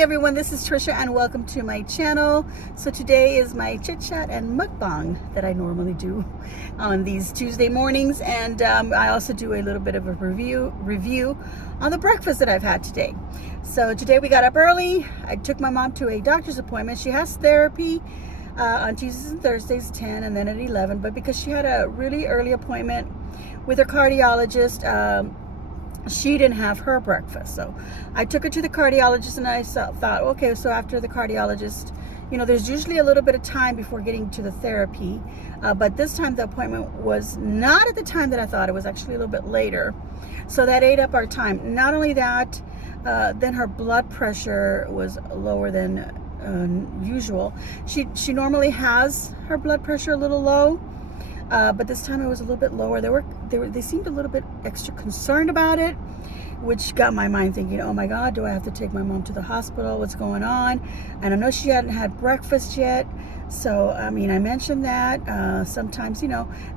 everyone, this is Trisha and welcome to my channel. So today is my chit chat and mukbang that I normally do on these Tuesday mornings, and I also do a little bit of a review on the breakfast that I've had today. So today we got up early. I took my mom to a doctor's appointment. She has therapy on Tuesdays and Thursdays 10 and then at 11, but because she had a really early appointment with her cardiologist, she didn't have her breakfast. So I took her to the cardiologist, and I thought, okay, so after the cardiologist, there's usually a little bit of time before getting to the therapy, but this time the appointment was not at the time that I thought. It was actually a little bit later, so that ate up our time. Not only that, then her blood pressure was lower than usual. She normally has her blood pressure a little low, but this time it was a little bit lower. They seemed a little bit extra concerned about it, which got my mind thinking, oh my God, do I have to take my mom to the hospital? What's going on? And I know she hadn't had breakfast yet. So, I mentioned that sometimes,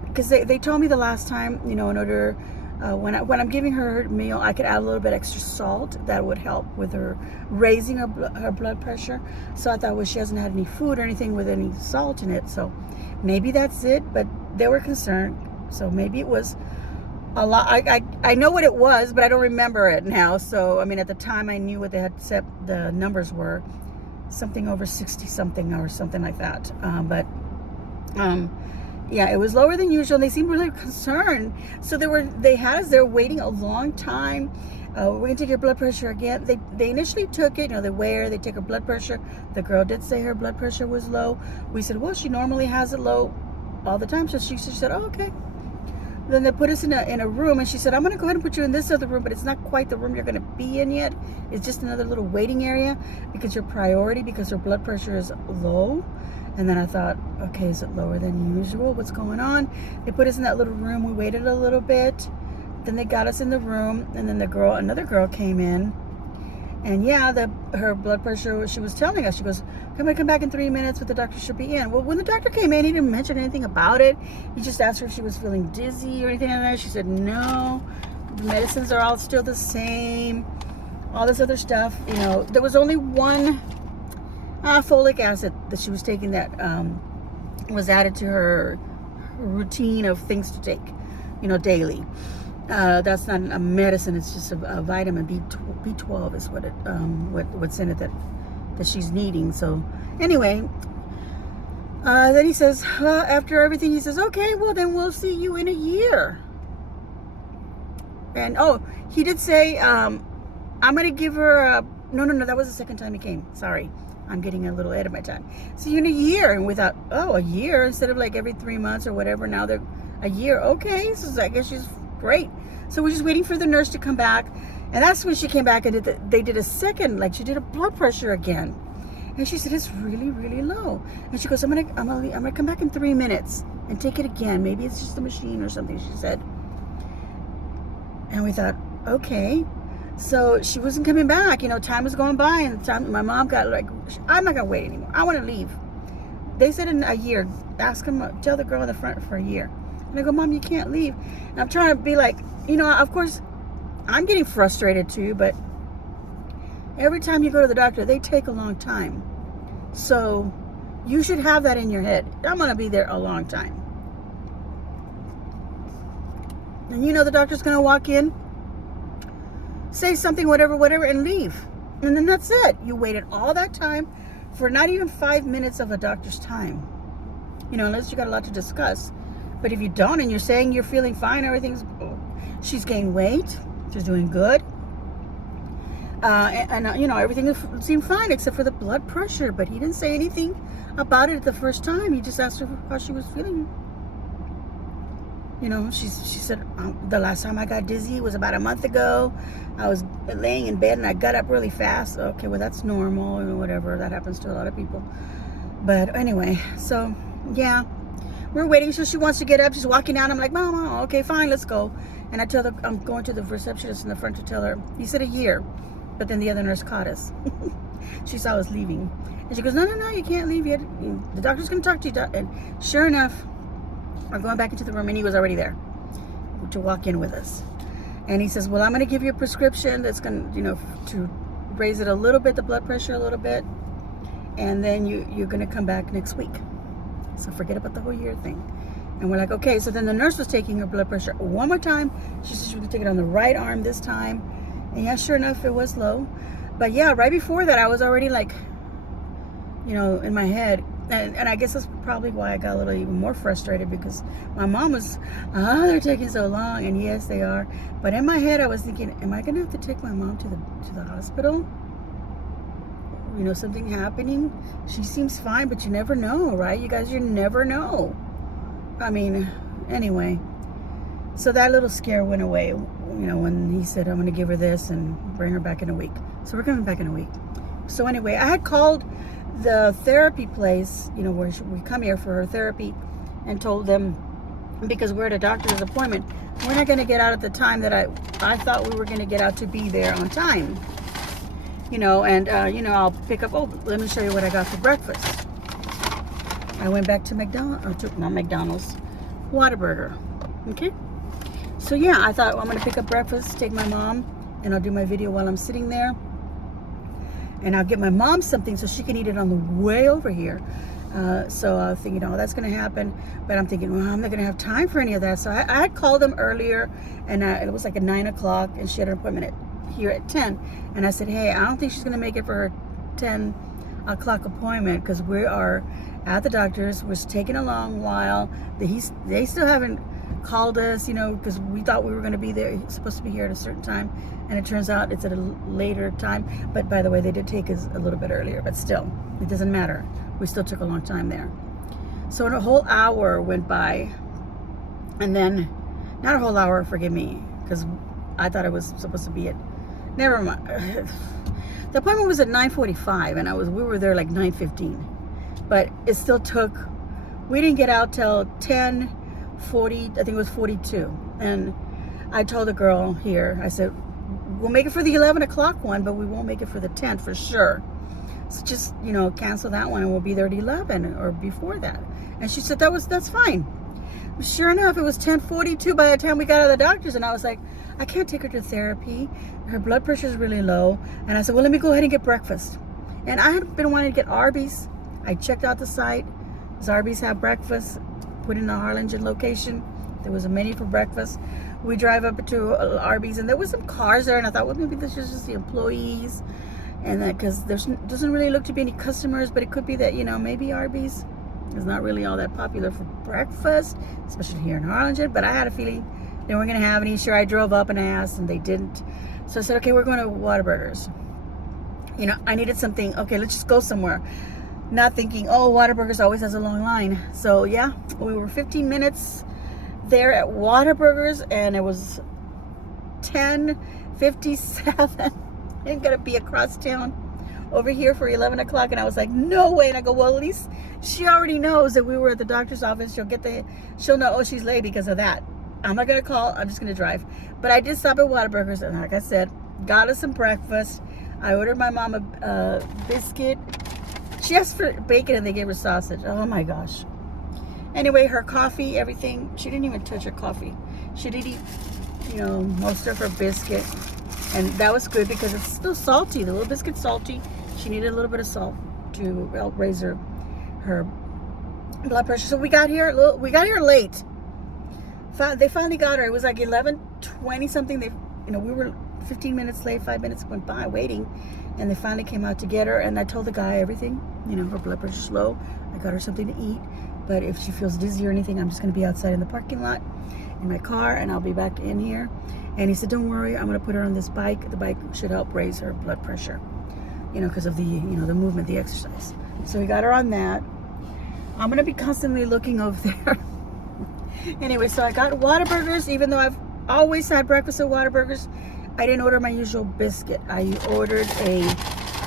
because they told me the last time, in order, when I'm giving her meal, I could add a little bit extra salt. That would help with her raising her blood pressure. So I thought, well, she hasn't had any food or anything with any salt in it. So maybe that's it, but they were concerned. So maybe it was a lot. I know what it was, but I don't remember it now. So, at the time I knew what they had said the numbers were, something over 60 something or something like that. Yeah, it was lower than usual. And they seemed really concerned. So they had us there waiting a long time. We're gonna take your blood pressure again. They initially took it, they weigh her, they take her blood pressure. The girl did say her blood pressure was low. We said, well, she normally has it low all the time. So she said, oh, okay. Then they put us in a room, and she said, I'm gonna go ahead and put you in this other room, but it's not quite the room you're gonna be in yet. It's just another little waiting area because your priority, because her blood pressure is low. And then I thought, okay, is it lower than usual? What's going on? They put us in that little room. We waited a little bit. Then they got us in the room, and then another girl came in. And yeah, her blood pressure, she was telling us, she goes, I'm gonna come back in 3 minutes, but the doctor should be in. Well, when the doctor came in, he didn't mention anything about it. He just asked her if she was feeling dizzy or anything like that. She said, no, the medicines are all still the same, all this other stuff. There was only one folic acid that she was taking that was added to her routine of things to take, daily. That's not a medicine. It's just a vitamin B12 is what what's in it that she's needing. So anyway, then he says, after everything, he says, okay, well then we'll see you in a year. And he did say, I'm gonna give her no, that was the second time he came. Sorry, I'm getting a little ahead of my time. See you in a year. And without, a year instead of like every 3 months or whatever. Now they're a year. Okay, so I guess she's great. So we're just waiting for the nurse to come back, and that's when she came back and they did a second, like she did a blood pressure again, and she said it's really, really low. And she goes, I'm gonna come back in 3 minutes and take it again. Maybe it's just the machine or something, she said. And we thought, okay. So she wasn't coming back. Time was going by, and my mom got like, I'm not gonna wait anymore. I want to leave. They said in a year. Tell the girl in the front for a year. And I go, Mom, you can't leave. And I'm trying to be like, of course, I'm getting frustrated too, but every time you go to the doctor, they take a long time. So you should have that in your head. I'm going to be there a long time. And the doctor's going to walk in, say something, whatever, and leave. And then that's it. You waited all that time for not even 5 minutes of a doctor's time. Unless you got a lot to discuss. But if you don't, and you're saying you're feeling fine, she's gained weight, she's doing good, and everything seemed fine except for the blood pressure. But he didn't say anything about it the first time. He just asked her how she was feeling. She said, the last time I got dizzy was about a month ago. I was laying in bed and I got up really fast. Okay, well that's normal or whatever. That happens to a lot of people. But anyway, so yeah. We're waiting, so she wants to get up. She's walking down. I'm like, Mama, okay, fine, let's go. And I tell her, I'm going to the receptionist in the front to tell her, he said a year. But then the other nurse caught us. She saw us leaving. And she goes, no, you can't leave yet. The doctor's going to talk to you. And sure enough, we're going back into the room, and he was already there to walk in with us. And he says, well, I'm going to give you a prescription that's going to, raise it a little bit, the blood pressure a little bit, and then you're gonna come back next week. So forget about the whole year thing. And we're like, okay. So then the nurse was taking her blood pressure one more time. She said she was gonna take it on the right arm this time. And yeah, sure enough, it was low. But yeah, right before that, I was already like, you know, in my head. And I guess that's probably why I got a little even more frustrated, because my mom was, they're taking so long. And yes, they are. But in my head, I was thinking, am I gonna have to take my mom to the hospital? You know, something happening. She seems fine, but you never know, right? You guys, you never know. I mean, anyway. So that little scare went away, you know, when he said, I'm going to give her this and bring her back in a week. So we're coming back in a week. So anyway, I had called the therapy place, you know, where we come here for her therapy, and told them, because we're at a doctor's appointment, we're not going to get out at the time that I thought we were going to get out to be there on time. You know, and, you know, I'll pick up, let me show you what I got for breakfast. I went back to McDonald's, Whataburger. Okay. So yeah, I thought, well, I'm going to pick up breakfast, take my mom, and I'll do my video while I'm sitting there. And I'll get my mom something so she can eat it on the way over here. So I was thinking, oh, that's going to happen. But I'm thinking, well, I'm not going to have time for any of that. So I had called them earlier, and it was like at 9 o'clock, and she had an appointment here at 10. And I said, hey, I don't think she's going to make it for her 10 o'clock appointment, because we are at the doctor's. We're taking a long while. They still haven't called us, you know, because we thought we were going to be there, supposed to be here at a certain time, and it turns out it's at a later time. But by the way, they did take us a little bit earlier, but still, it doesn't matter. We still took a long time there. So a whole hour went by, and then, not a whole hour, forgive me, because I thought it was supposed to be at, never mind. The appointment was at 9:45, and we were there like 9:15, but it still took, we didn't get out till 10:40, I think it was 42. And I told the girl here, I said, we'll make it for the 11 o'clock one, but we won't make it for the 10 for sure. So just, you know, cancel that one, and we'll be there at 11 or before that. And she said that's fine. Sure enough, it was 10:42 by the time we got out of the doctor's, and I was like, I can't take her to therapy. Her blood pressure is really low. And I said, well, let me go ahead and get breakfast. And I had been wanting to get Arby's. I checked out the site. Does Arby's have breakfast? Put in the Harlingen location. There was a menu for breakfast. We drive up to Arby's, and there was some cars there, and I thought, well, maybe this is just the employees, and that, because there doesn't really look to be any customers, but it could be that, you know, maybe Arby's is not really all that popular for breakfast, especially here in Harlingen. But I had a feeling they weren't going to have any. Sure, I drove up and asked, and they didn't. So I said, okay, we're going to Whataburger's. You know, I needed something. Okay, let's just go somewhere. Not thinking, oh, Whataburger's always has a long line. So yeah, we were 15 minutes there at Whataburger's, and it was 10:57. Ain't gonna be across town over here for 11 o'clock. And I was like, no way. And I go, well, at least she already knows that we were at the doctor's office. She'll know, oh, she's late because of that. I'm not gonna call, I'm just gonna drive. But I did stop at Whataburger's, and like I said, got us some breakfast. I ordered my mom a biscuit. She asked for bacon, and they gave her sausage. Oh my gosh. Anyway, her coffee, everything, she didn't even touch her coffee. She did eat, you know, most of her biscuit. And that was good, because it's still salty. The little biscuit's salty. She needed a little bit of salt to help raise her blood pressure. So we got here late. They finally got her. It was like 11:20 something. You know, we were 15 minutes late. 5 minutes went by waiting, and they finally came out to get her. And I told the guy everything. You know, her blood pressure's low. I got her something to eat, but if she feels dizzy or anything, I'm just going to be outside in the parking lot in my car, and I'll be back in here. And he said, don't worry, I'm going to put her on this bike. The bike should help raise her blood pressure, you know, because of the, you know, the movement, the exercise. So we got her on that. I'm going to be constantly looking over there. Anyway, so I got Whataburger's. Even though I've always had breakfast at Whataburger's, I didn't order my usual biscuit. I ordered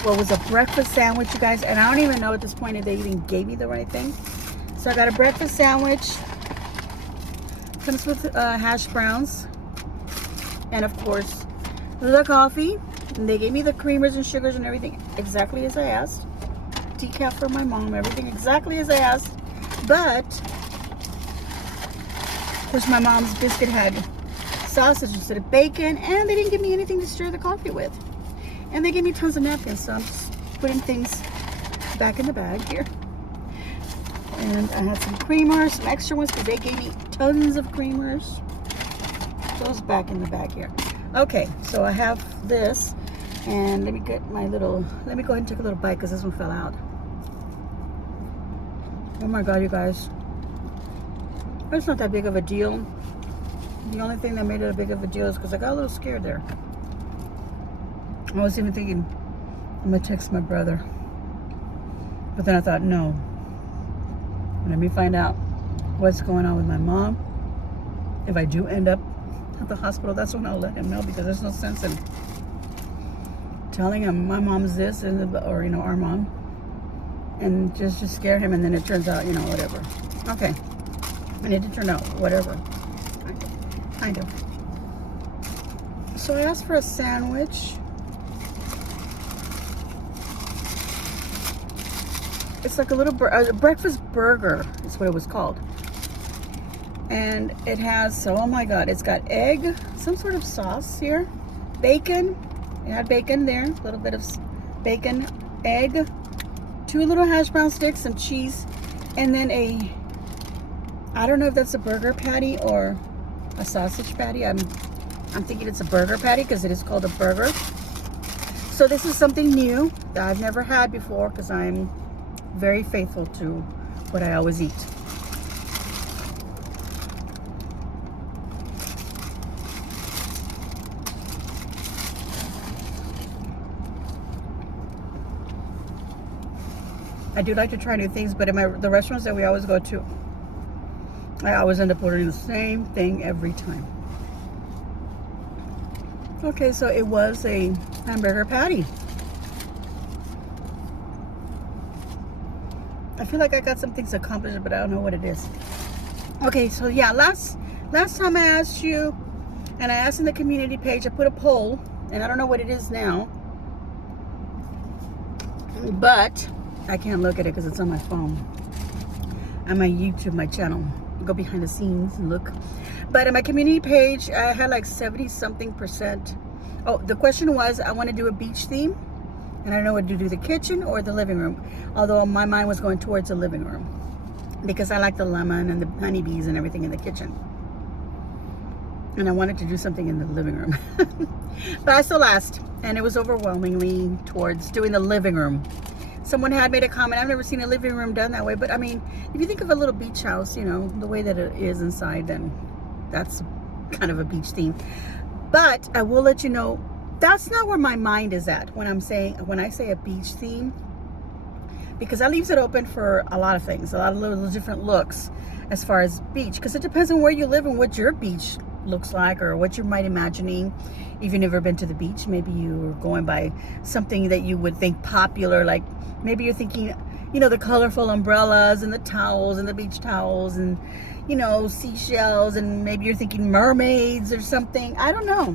what was a breakfast sandwich, you guys. And I don't even know at this point if they even gave me the right thing. So I got a breakfast sandwich. Comes with hash browns. And of course, the coffee. And they gave me the creamers and sugars and everything exactly as I asked. Decaf for my mom, everything exactly as I asked. But, of course, my mom's biscuit had sausage instead of bacon, and they didn't give me anything to stir the coffee with. And they gave me tons of napkins, so I'm just putting things back in the bag here. And I had some creamers, some extra ones, because they gave me tons of creamers. Those back in the bag here. Okay, so I have this, and let me go ahead and take a little bite, because this one fell out. Oh my God, you guys. It's not that big of a deal. The only thing that made it a big of a deal is because I got a little scared there. I was even thinking, I'm gonna text my brother. But then I thought, no. Let me find out what's going on with my mom. If I do end up at the hospital, that's when I'll let him know, because there's no sense in telling him my mom's this, or our mom, and just scare him, and then it turns out, whatever. Okay. And it did turn out whatever. Kind of. So I asked for a sandwich. It's like a little breakfast burger is what it was called. And it has, oh my God, it's got egg, some sort of sauce here, bacon. It had bacon there, a little bit of bacon, egg, 2 little hash brown sticks, some cheese, and then I don't know if that's a burger patty or a sausage patty. I'm thinking it's a burger patty, because it is called a burger. So this is something new that I've never had before, because I'm very faithful to what I always eat. I do like to try new things, but in the restaurants that we always go to, I always end up ordering the same thing every time. Okay, so it was a hamburger patty. I feel like I got some things accomplished, but I don't know what it is. Okay, so yeah, last time I asked you, and I asked in the community page, I put a poll, and I don't know what it is now, but I can't look at it because it's on my phone. On my YouTube, my channel. Go behind the scenes and look. But on my community page, I had like 70-something%. Oh, the question was, I want to do a beach theme, and I don't know what to do, the kitchen or the living room. Although my mind was going towards the living room, because I like the lemon and the honeybees and everything in the kitchen. And I wanted to do something in the living room. But I still asked, and it was overwhelmingly towards doing the living room. Someone had made a comment, I've never seen a living room done that way, but I mean, if you think of a little beach house, the way that it is inside, then that's kind of a beach theme. But I will let you know, that's not where my mind is at when I say a beach theme, because that leaves it open for a lot of things, a lot of little different looks as far as beach, because it depends on where you live and what your beach looks like, or what you might imagining. If you've never been to the beach, maybe you are going by something that you would think popular, like maybe you're thinking, the colorful umbrellas and the towels and the beach towels and, seashells, and maybe you're thinking mermaids or something. I don't know.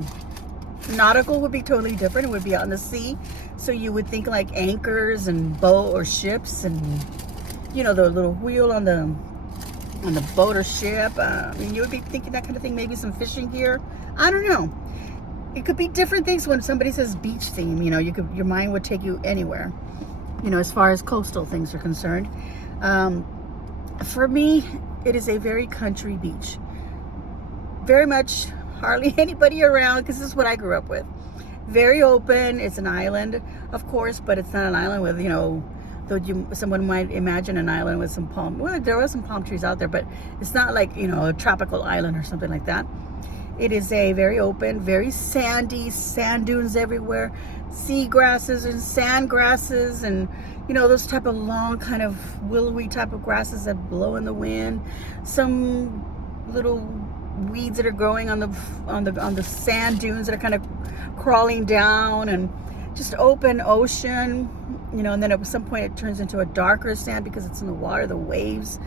Nautical would be totally different. It would be out in the sea. So you would think like anchors and boat or ships, and, the little wheel on the boat or ship. You would be thinking that kind of thing, maybe some fishing gear. I don't know. It could be different things. When somebody says beach theme, your mind would take you anywhere, as far as coastal things are concerned. For me, it is a very country beach. Very much hardly anybody around, because this is what I grew up with. Very open. It's an island, of course, but it's not an island with, someone might imagine an island with some palm. Well, there are some palm trees out there, but it's not like, a tropical island or something like that. It is a very open, very sandy, sand dunes everywhere, sea grasses and sand grasses, and those type of long kind of willowy type of grasses that blow in the wind. Some little weeds that are growing on the sand dunes that are kind of crawling down, and just open ocean, and then at some point it turns into a darker sand because it's in the water, the waves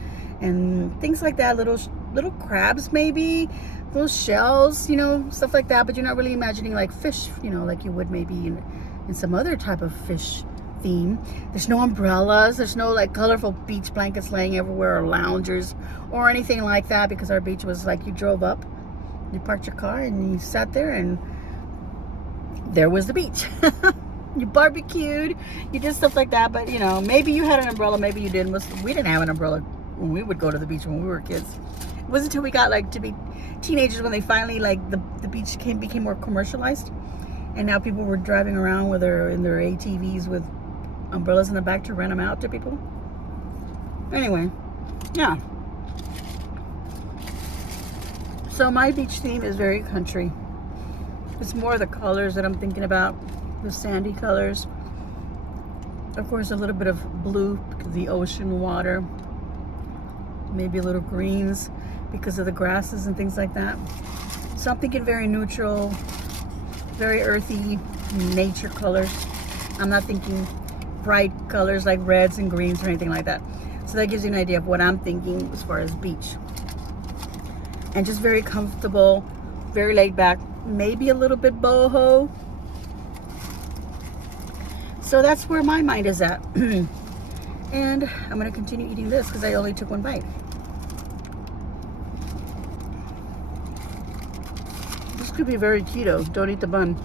and things like that. Little crabs, maybe little shells, stuff like that. But you're not really imagining like fish, like you would maybe in some other type of fish theme. There's no umbrellas. There's no like colorful beach blankets laying everywhere, or loungers or anything like that, because our beach was like, you drove up, you parked your car, and you sat there, and there was the beach. You barbecued, you did stuff like that. But you know, maybe you had an umbrella, maybe you didn't. We didn't have an umbrella when we would go to the beach when we were kids. It wasn't until we got like to be teenagers when they finally like the beach became more commercialized, and now people were driving around with in their ATVs with umbrellas in the back to rent them out to people. Anyway, yeah. So my beach theme is very country. It's more the colors that I'm thinking about, the sandy colors. Of course, a little bit of blue, the ocean water. Maybe a little greens because of the grasses and things like that. So I'm thinking very neutral, very earthy, nature colors. I'm not thinking bright colors like reds and greens or anything like that. So that gives you an idea of what I'm thinking as far as beach. And just very comfortable, very laid back, maybe a little bit boho. So that's where my mind is at. And I'm gonna continue eating this because I only took one bite. This could be very keto. Don't eat the bun.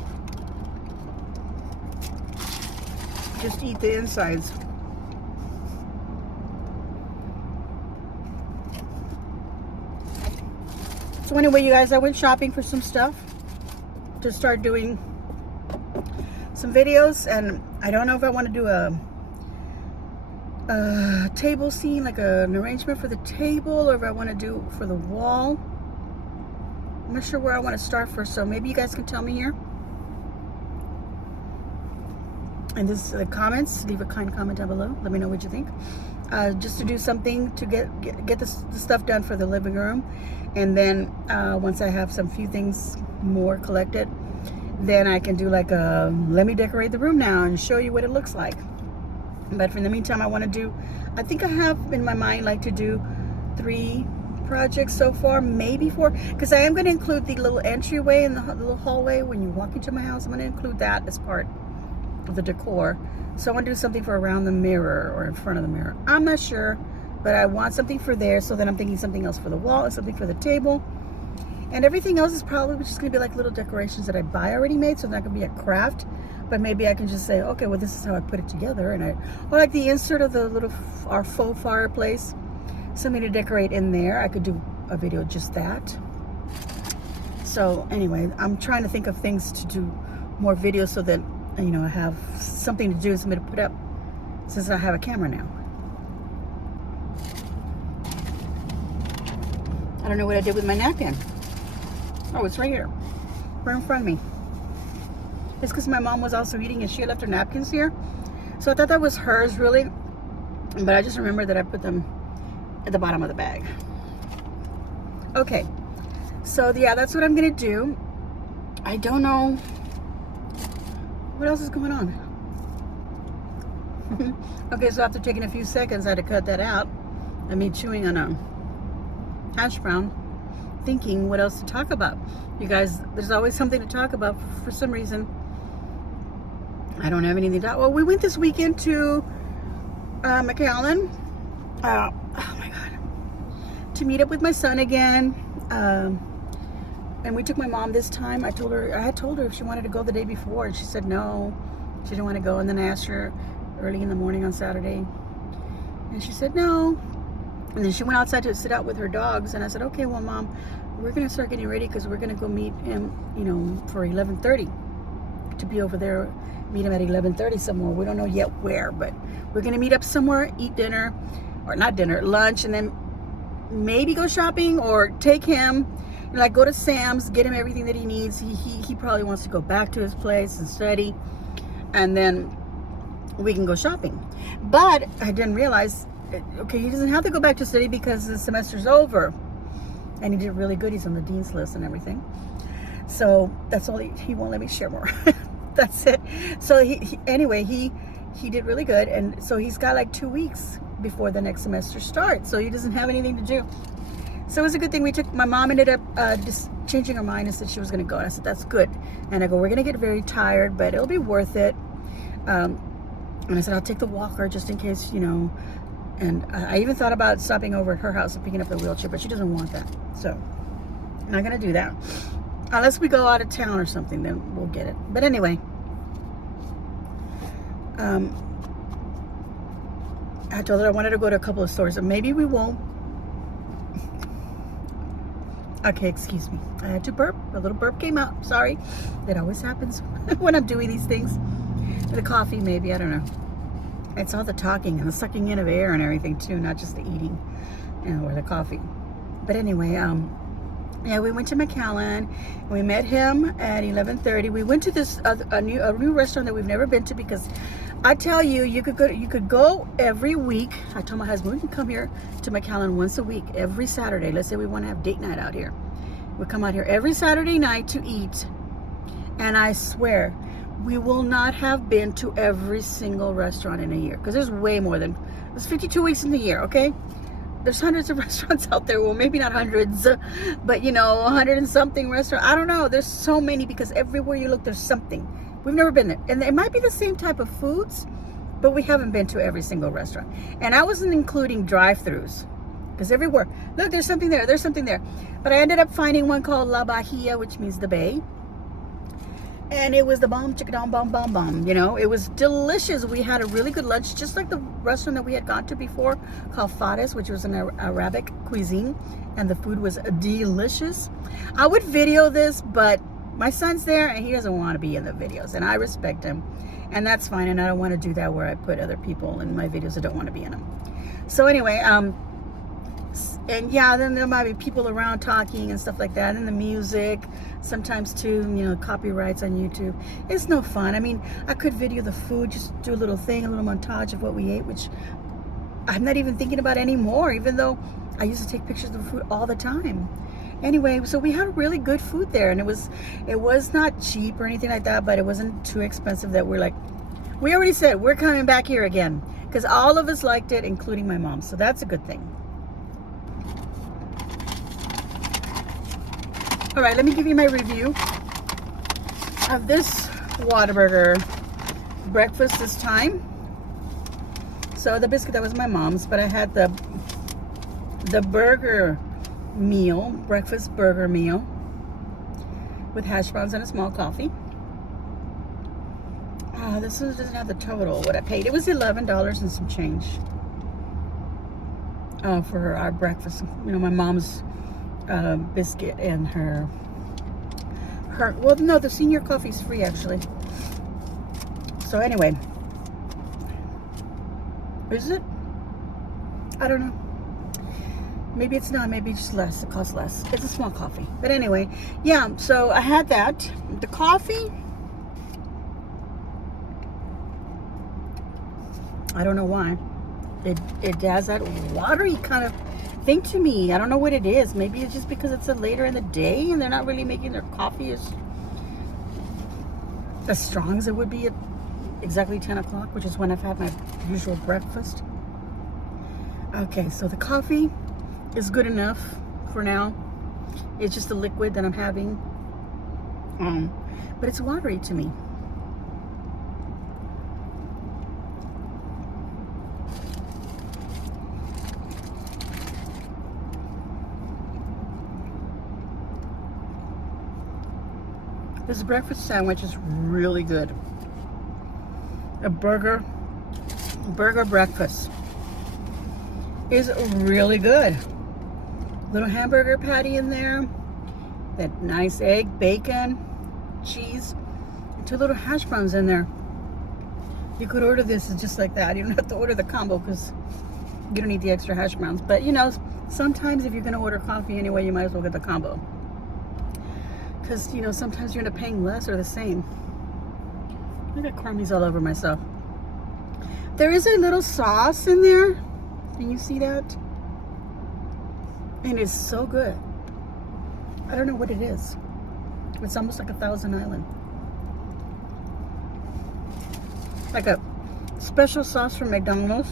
Just eat the insides. So anyway, you guys, I went shopping for some stuff to start doing some videos, and I don't know if I want to do a table scene, like an arrangement for the table, or if I want to do for the wall. I'm not sure where I want to start first, so maybe you guys can tell me here. And this the comments, leave a kind comment down below. Let me know what you think. Just to do something to get the stuff done for the living room, and then once I have some few things more collected, then I can do like a let me decorate the room now and show you what it looks like. But in the meantime, I think I have in my mind like to do 3 projects so far, maybe 4, because I am going to include the little entryway and the little hallway when you walk into my house. I'm going to include that as part of the decor. So I want to do something for around the mirror or in front of the mirror. I'm not sure, but I want something for there. So then I'm thinking something else for the wall and something for the table. And everything else is probably just going to be like little decorations that I buy already made. So it's not going to be a craft, but maybe I can just say, okay, well, this is how I put it together. And or like the insert of the little, our faux fireplace, something to decorate in there. I could do a video just that. So anyway, I'm trying to think of things to do more videos so that, you know, I have something to do, something to put up since I have a camera now. I don't know what I did with my napkin. Oh, it's right here, right in front of me. It's because my mom was also eating and she had left her napkins here. So I thought that was hers really, but I just remembered that I put them at the bottom of the bag. Okay, so yeah, that's what I'm gonna do. I don't know what else is going on. Okay, so after taking a few seconds, I had to cut that out. I mean, chewing on a hash brown, thinking what else to talk about. You guys, there's always something to talk about for some reason. I don't have anything to talk. Well, we went this weekend to McAllen. Oh my God. To meet up with my son again. And we took my mom this time. I had told her if she wanted to go the day before, and she said no, she didn't want to go. And then I asked her early in the morning on Saturday, and she said no. And then she went outside to sit out with her dogs, and I said, okay, well, Mom, we're gonna start getting ready because we're gonna go meet him, you know, for 11:30 to be over there. Meet him at 11:30 somewhere. We don't know yet where, but we're gonna meet up somewhere, eat dinner, or not dinner, lunch, and then maybe go shopping or take him. Like go to Sam's, get him everything that he needs. He probably wants to go back to his place and study, and then we can go shopping. But I didn't realize, okay, he doesn't have to go back to study because the semester's over, and he did really good. He's on the dean's list and everything. So that's all. He won't let me share more. That's it. So anyway, he did really good, and so he's got like 2 weeks before the next semester starts. So he doesn't have anything to do. So it was a good thing my mom ended up just changing her mind and said she was going to go. And I said, that's good. And I go, we're going to get very tired, but it'll be worth it. And I said, I'll take the walker just in case, you know. And I even thought about stopping over at her house and picking up the wheelchair, but she doesn't want that. So I'm not going to do that. Unless we go out of town or something, then we'll get it. But anyway, I told her I wanted to go to a couple of stores, and maybe we won't. Okay, excuse me. I had to burp. A little burp came out. Sorry. It always happens when I'm doing these things. The coffee, maybe. I don't know. It's all the talking and the sucking in of air and everything too, not just the eating, or the coffee. But anyway, yeah, we went to McAllen. We met him at 11:30. We went to this a new restaurant that we've never been to, because I tell you, you could go every week. I told my husband we can come here to McAllen once a week, every Saturday. Let's say we want to have date night out here. We come out here every Saturday night to eat, and I swear we will not have been to every single restaurant in a year, because there's way more than, there's 52 weeks in the year, okay? There's hundreds of restaurants out there. Well, maybe not hundreds, but 100 and something restaurants. I don't know. There's so many, because everywhere you look, there's something. We've never been there. And it might be the same type of foods, but we haven't been to every single restaurant. And I wasn't including drive-thrus, because everywhere, look, there's something there. There's something there. But I ended up finding one called La Bahia, which means the Bay. And it was the bomb, chicken bomb, bomb, bomb. It was delicious. We had a really good lunch, just like the restaurant that we had gone to before, called Fares, which was an Arabic cuisine, and the food was delicious. I would video this, but my son's there, and he doesn't want to be in the videos, and I respect him, and that's fine. And I don't want to do that where I put other people in my videos that don't want to be in them. So anyway, and yeah, then there might be people around talking and stuff like that, and the music sometimes too, copyrights on YouTube. It's no fun. I mean, I could video the food, just do a little thing, a little montage of what we ate, which I'm not even thinking about anymore, even though I used to take pictures of the food all the time. Anyway, so we had really good food there, and it was not cheap or anything like that, but it wasn't too expensive that we're like, we already said we're coming back here again, because all of us liked it, including my mom, so that's a good thing. All right, let me give you my review of this Whataburger breakfast this time. So the biscuit, that was my mom's, but I had the burger meal, breakfast burger meal, with hash browns and a small coffee. This one doesn't have the total, what I paid. It was $11 and some change for our breakfast. My mom's biscuit and her well, no, the senior coffee's free actually. So anyway, is it? I don't know. Maybe it's not. Maybe just less. It costs less. It's a small coffee. But anyway, yeah. So I had that. The coffee, I don't know why. It has that watery kind of thing to me. I don't know what it is. Maybe it's just because it's later in the day and they're not really making their coffee as strong as it would be at exactly 10 o'clock, which is when I've had my usual breakfast. Okay, so the coffee is good enough for now. It's just a liquid that I'm having. But it's watery to me. This breakfast sandwich is really good. A burger breakfast is really good. Little hamburger patty in there, that nice egg, bacon, cheese, and 2 little hash browns in there. You could order this just like that. You don't have to order the combo because you don't need the extra hash browns. But sometimes if you're gonna order coffee anyway, you might as well get the combo. Because, sometimes you end up paying less or the same. I got crumbs all over myself. There is a little sauce in there. Can you see that? And it's so good. I don't know what it is. It's almost like a Thousand Island. Like a special sauce from McDonald's.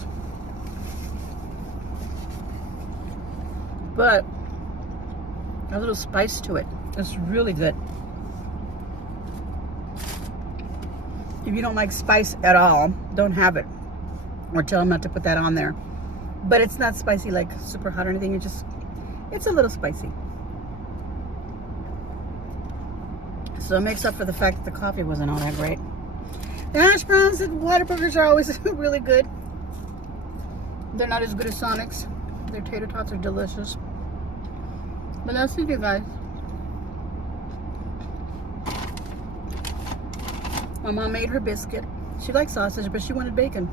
But a little spice to it. It's really good. If you don't like spice at all, don't have it. Or tell them not to put that on there. But it's not spicy, like super hot or anything. It's a little spicy. So it makes up for the fact that the coffee wasn't all that great. The hash browns at Whataburgers are always really good. They're not as good as Sonic's. Their tater tots are delicious. But that's it, you guys. My mom made her biscuit. She liked sausage, but she wanted bacon.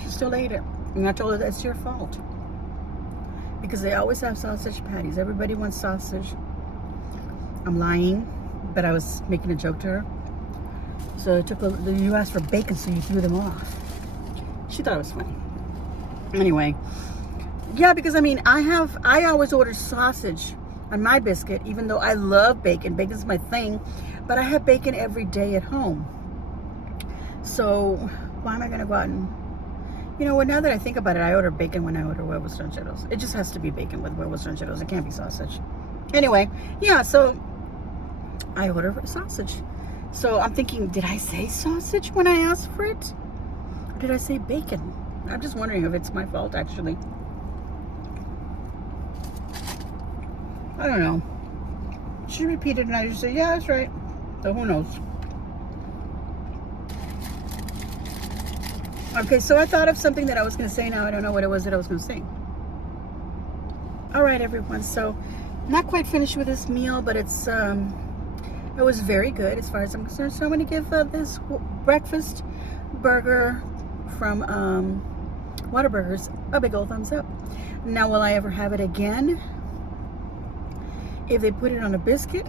She still ate it. And I told her that's your fault. Because they always have sausage patties. Everybody wants sausage. I'm lying, but I was making a joke to her. So it took you asked for bacon, so you threw them off. She thought it was funny. Anyway, yeah, because I mean, I always order sausage on my biscuit, even though I love bacon. Bacon's my thing, but I have bacon every day at home. So why am I gonna go out and, you know what, now that I think about it, I order bacon when I order huevos rancheros. It just has to be bacon with huevos rancheros. It can't be sausage. Anyway, yeah, so I order sausage. So I'm thinking, did I say sausage when I asked for it? Or did I say bacon? I'm just wondering if it's my fault, actually. I don't know. She repeated and I just said, yeah, that's right. So who knows? Okay, so I thought of something that I was going to say. Now I don't know what it was that I was going to say. All right, everyone. So not quite finished with this meal, but it was very good as far as I'm concerned. So I'm going to give this breakfast burger from Whataburgers a big old thumbs up. Now, will I ever have it again? If they put it on a biscuit,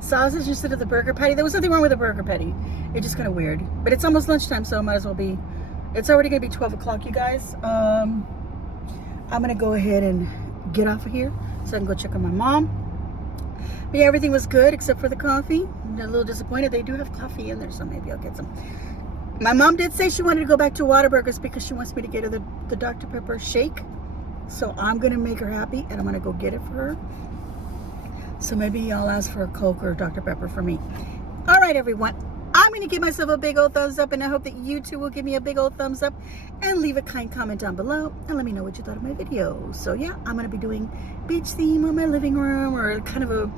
sausage instead of the burger patty. There was nothing wrong with the burger patty. It's just kind of weird. But it's almost lunchtime, so it might as well be. It's already going to be 12 o'clock, you guys. I'm going to go ahead and get off of here so I can go check on my mom. But yeah, everything was good except for the coffee. I'm a little disappointed. They do have coffee in there, so maybe I'll get some. My mom did say she wanted to go back to Whataburgers because she wants me to get her the Dr. Pepper shake. So I'm going to make her happy, and I'm going to go get it for her. So maybe I'll ask for a Coke or Dr. Pepper for me. All right, everyone. I'm going to give myself a big old thumbs up, and I hope that you too will give me a big old thumbs up and leave a kind comment down below and let me know what you thought of my video. So yeah, I'm going to be doing beach theme on my living room, or kind of a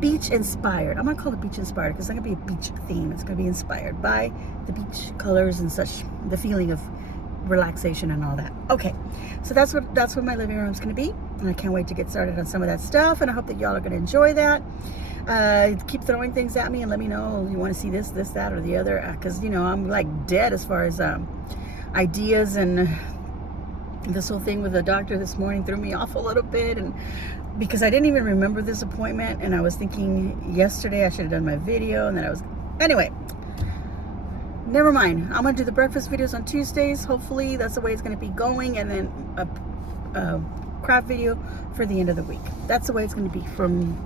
beach inspired. I'm going to call it beach inspired because it's not going to be a beach theme. It's going to be inspired by the beach colors and such, the feeling of relaxation and all that. Okay, so that's what my living room is going to be, and I can't wait to get started on some of that stuff, and I hope that y'all are going to enjoy that. Keep throwing things at me and let me know you want to see this, that, or the other, because you know I'm like dead as far as ideas, and this whole thing with the doctor this morning threw me off a little bit, and because I didn't even remember this appointment, and I was thinking yesterday I should have done my video, and then I was, anyway, never mind. I'm gonna do the breakfast videos on Tuesdays. Hopefully that's the way it's gonna be going, and then a craft video for the end of the week. That's the way it's gonna be from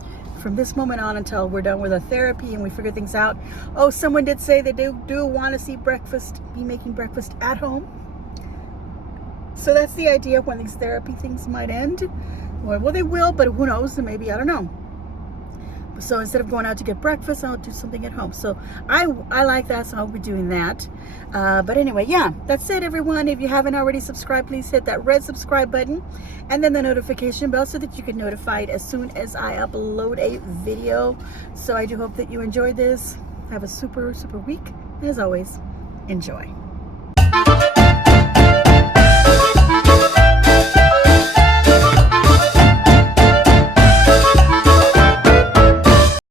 this moment on until we're done with our therapy and we figure things out. Oh, someone did say they do want to see me making breakfast at home. So that's the idea of when these therapy things might end. Well, they will, but who knows? Maybe, I don't know. So instead of going out to get breakfast, I'll do something at home. So I like that, so I'll be doing that. But anyway, yeah, that's it, everyone. If you haven't already subscribed, please hit that red subscribe button and then the notification bell so that you get notified as soon as I upload a video. So I do hope that you enjoyed this. Have a super, super week. And as always, enjoy.